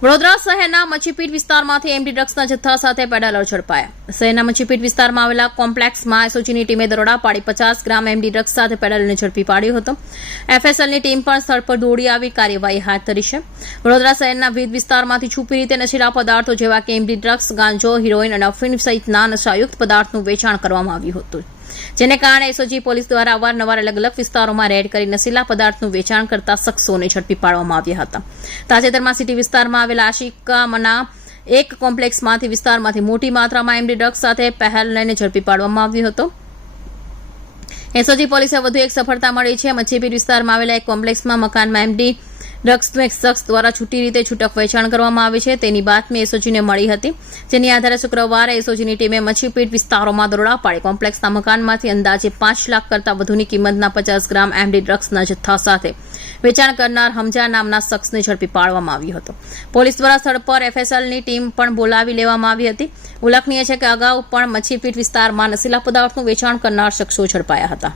વડોદરા શહેરના મચ્છીપીટ વિસ્તારમાંથી એમડી ડ્રગ્સના જથ્થા સાથે પેડાલર ઝડપાયા. શહેરના મચ્છીપીટ વિસ્તારમાં આવેલા કોમ્પ્લેક્સમાં એસઓજીની ટીમે દરોડા પાડી પચાસ ગ્રામ એમડી ડ્રગ્સ સાથે પેડાલરને ઝડપી પાડ્યો હતો. એફએસએલની ટીમ પણ સ્થળ પર દોડી આવી કાર્યવાહી હાથ ધરી છે. વડોદરા શહેરના વિવિધ વિસ્તારમાંથી છુપી રીતે નશીલા પદાર્થો જેવા કે એમડી ડ્રગ્સ, ગાંજો હિરોઇન અને અફીન સહિતના નશાયુક્ત પદાર્થનું વેચાણ કરવામાં આવ્યું હતું. જેને કારણે એસઓજી પોલીસ દ્વારા અવારનવાર અલગ અલગ વિસ્તારોમાં રેડ કરી નશીલા પદાર્થનું વેચાણ કરતા શખ્સોને ઝડપી પાડવામાં આવ્યા હતા. તાજેતરમાં સિટી વિસ્તારમાં આવેલા આશિકામના એક કોમ્પ્લેક્સમાંથી વિસ્તારમાંથી મોટી માત્રામાં એમડી ડ્રગ્સ સાથે પહેલ લઈને ઝડપી પાડવામાં આવ્યો હતો. એસઓજી પોલીસે વધુ એક સફળતા મળી છે. મચ્છીપીર વિસ્તારમાં આવેલા એક કોમ્પ્લેક્સમાં મકાનમાં એમડી ડ્રગ્સનું એક શખ્સ દ્વારા છૂટી રીતે છૂટક વેચાણ કરવામાં આવે છે. તેની બાતમી એસઓજીને મળી હતી. જેની આધારે શુક્રવારે એસઓજીની ટીમે મચ્છીપીટ વિસ્તારોમાં દરોડા પાડી કોમ્પ્લેક્સના મકાનમાંથી અંદાજે પાંચ લાખ કરતાં વધુની કિંમતના પચાસ ગ્રામ એમડી ડ્રગ્સના જથ્થા સાથે વેચાણ કરનાર હમજા નામના શખ્સને ઝડપી પાડવામાં આવ્યો હતો. પોલીસ દ્વારા સ્થળ પર એફએસએલની ટીમ પણ બોલાવી લેવામાં આવી હતી. ઉલ્લેખનીય છે કે અગાઉ પણ મચ્છીપીટ વિસ્તારમાં નશીલા પદાર્થનું વેચાણ કરનાર શખ્સો ઝડપાયા હતા.